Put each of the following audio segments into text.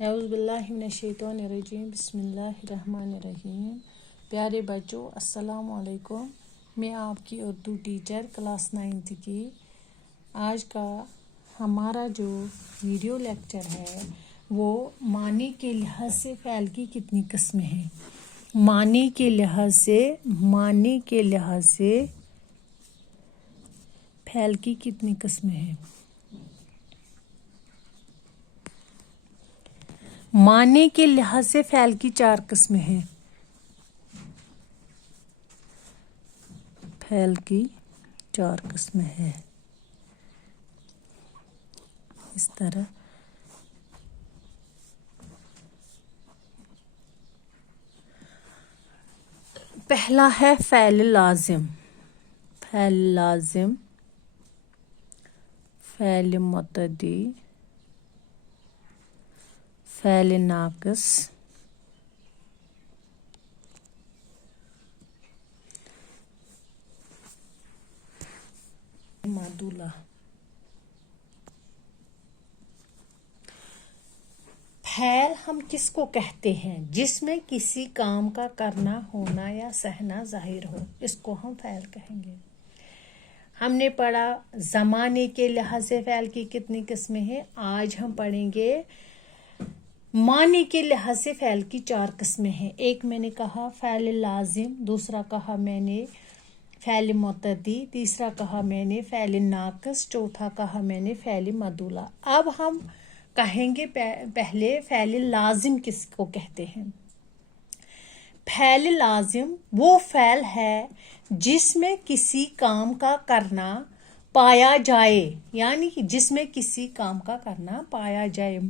औज़ुबिल्लाहिमिनश्शैतानिर्रजीम बिस्मिल्लाहिर्रहमानिर्रहीम। प्यारे बच्चों, अस्सलाम वालेकुम। मैं आपकी उर्दू टीचर क्लास 9th की। आज का हमारा जो वीडियो लेक्चर है वो मानी के लिहाज से फ़ैल की कितनी किस्में हैं। मानी के लिहाज से फ़ैल की कितनी किस्में हैं। मानी के लिहाज से फ़ैल की 4 किस्में हैं। फ़ैल की 4 किस्में हैं इस तरह। पहला है फ़ैल लाजिम, फ़ैल मुतअद्दी, फ़ैल नाक़िस, मदूला। फ़ैल हम किसको कहते हैं? जिसमें किसी काम का करना, होना या सहना जाहिर हो, इसको हम फ़ैल कहेंगे। हमने पढ़ा ज़माने के लिहाज से फ़ैल की कितनी किस्में हैं। आज हम पढ़ेंगे मानी के लिहाज से फ़ैल की 4 किस्में हैं। एक मैंने कहा फ़ैल लाजिम, दूसरा कहा मैंने फ़ैल मुतअद्दी, तीसरा कहा मैंने फ़ैल नाक़िस, चौथा कहा मैंने फ़ैल मदूला। अब हम कहेंगे पहले फ़ैल लाजिम किसको कहते हैं। फ़ैल लाजिम वो फ़ैल है जिसमें किसी काम का करना पाया जाए, यानी कि जिसमें किसी काम का करना पाया जाए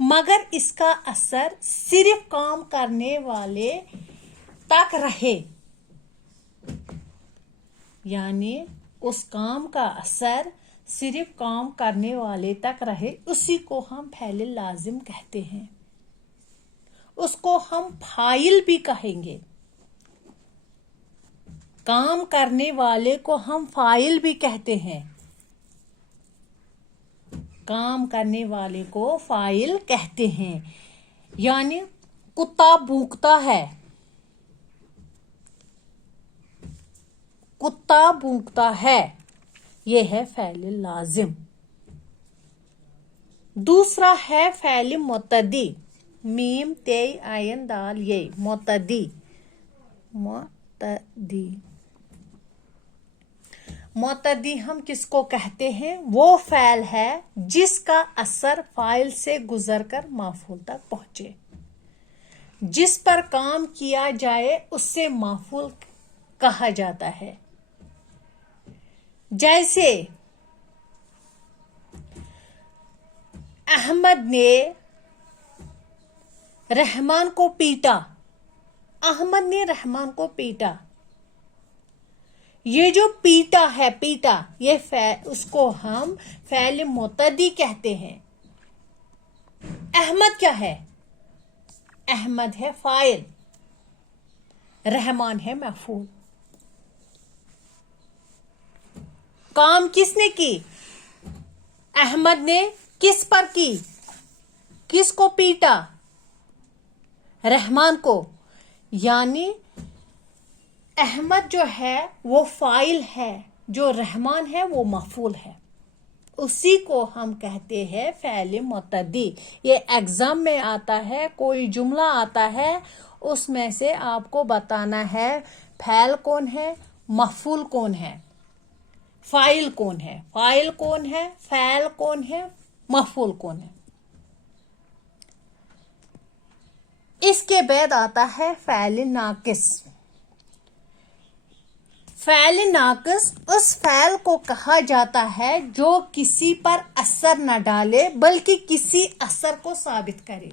मगर इसका असर सिर्फ काम करने वाले तक रहे, यानी उस काम का असर सिर्फ काम करने वाले तक रहे, उसी को हम फ़ैल लाजिम कहते हैं। उसको हम फ़ाइल भी कहेंगे। काम करने वाले को हम फ़ाइल भी कहते हैं। काम करने वाले को फ़ाइल कहते हैं। यानी कुत्ता भूंकता है, कुत्ता भूंकता है, ये है फ़ैल लाजिम। दूसरा है फ़ैल मुतअद्दी, मीम ते आयन दाल ये मुतअद्दी। मुतअद्दी हम किसको कहते हैं? वो फ़ैल है जिसका असर फ़ाइल से गुजरकर माफ़ूल तक पहुंचे। जिस पर काम किया जाए उससे माफ़ूल कहा जाता है। जैसे अहमद ने रहमान को पीटा, अहमद ने रहमान को पीटा। ये जो पीटा है, पीटा, ये उसको हम फ़ैल मुतअद्दी कहते हैं। अहमद क्या है? अहमद है फ़ाइल, रहमान है मफ़ऊल। काम किसने की? अहमद ने किस पर की? किसको पीटा? रहमान को। यानी अहमद जो है वो फ़ाइल है, जो रहमान है वो मफ़ऊल है। उसी को हम कहते हैं फ़ैल मुतअद्दी। ये एग्जाम में आता है, कोई जुमला आता है, उसमें से आपको बताना है फ़ैल कौन है, मफ़ऊल कौन है, फ़ाइल कौन है, फ़ाइल कौन है, फ़ैल कौन है, मफ़ऊल कौन है। इसके बाद आता है फ़ैल नाक़िस। फ़ैल नाक़िस उस फ़ैल को कहा जाता है जो किसी पर असर न डाले बल्कि किसी असर को साबित करे।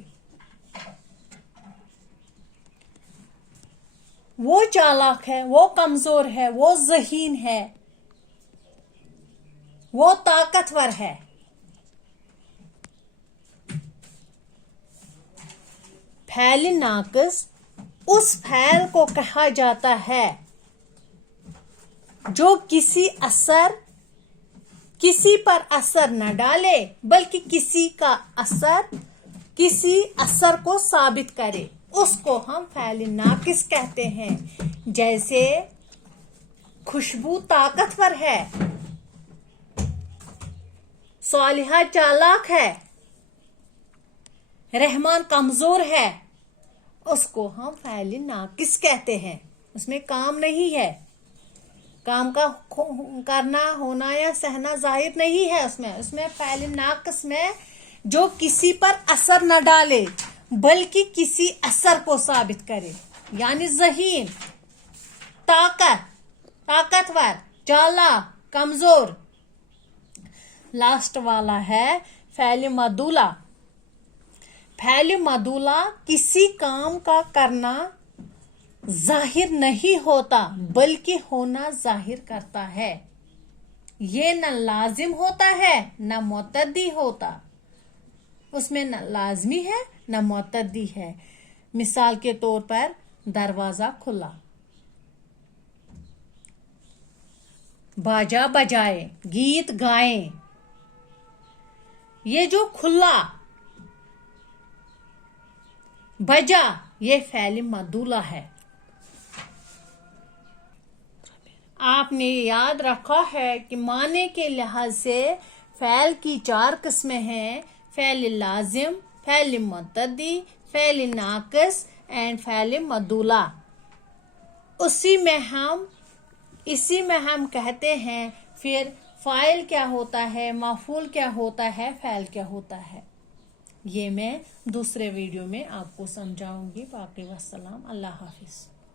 वो चालाक है, वो कमजोर है, वो ज़हीन है, वो ताकतवर है। फ़ैल नाक़िस उस फ़ैल को कहा जाता है जो किसी पर असर न डाले बल्कि किसी का असर किसी असर को साबित करे, उसको हम फ़ैल नाकिस कहते हैं। जैसे खुशबू ताकतवर है, सालिहा चालाक है, रहमान कमजोर है, उसको हम फ़ैल नाकिस कहते हैं। उसमें काम नहीं है, काम का करना, होना या सहना जाहिर नहीं है उसमें फ़ैल नाकिस में जो किसी पर असर न डाले बल्कि किसी असर को साबित करे, यानी ज़हीन, ताकतवर, चालाक, कमजोर। लास्ट वाला है फ़ैल मदूला। फ़ैल मदूला किसी काम का करना जाहिर नहीं होता बल्कि होना जाहिर करता है। ये न लाजिम होता है न मुतद्दी होता, उसमें न लाजमी है न मुतद्दी है। मिसाल के तौर पर दरवाजा खुला, बाजा बजाए, गीत गाएं। ये जो खुला, बजा, ये फ़ैल मदूला है। आपने याद रखा है कि माने के लिहाज से फ़ैल की 4 किस्में हैं: फ़ैल लाजिम, फ़ैल मुतद्दी, फ़ैल नाकिस एंड फ़ैल मदूला। इसी में हम कहते हैं फिर फ़ाइल क्या होता है, मफ़ूल क्या होता है, फ़ैल क्या होता है। ये मैं दूसरे वीडियो में आपको समझाऊंगी। बाकी वस्सलाम, अल्लाह हाफिज़।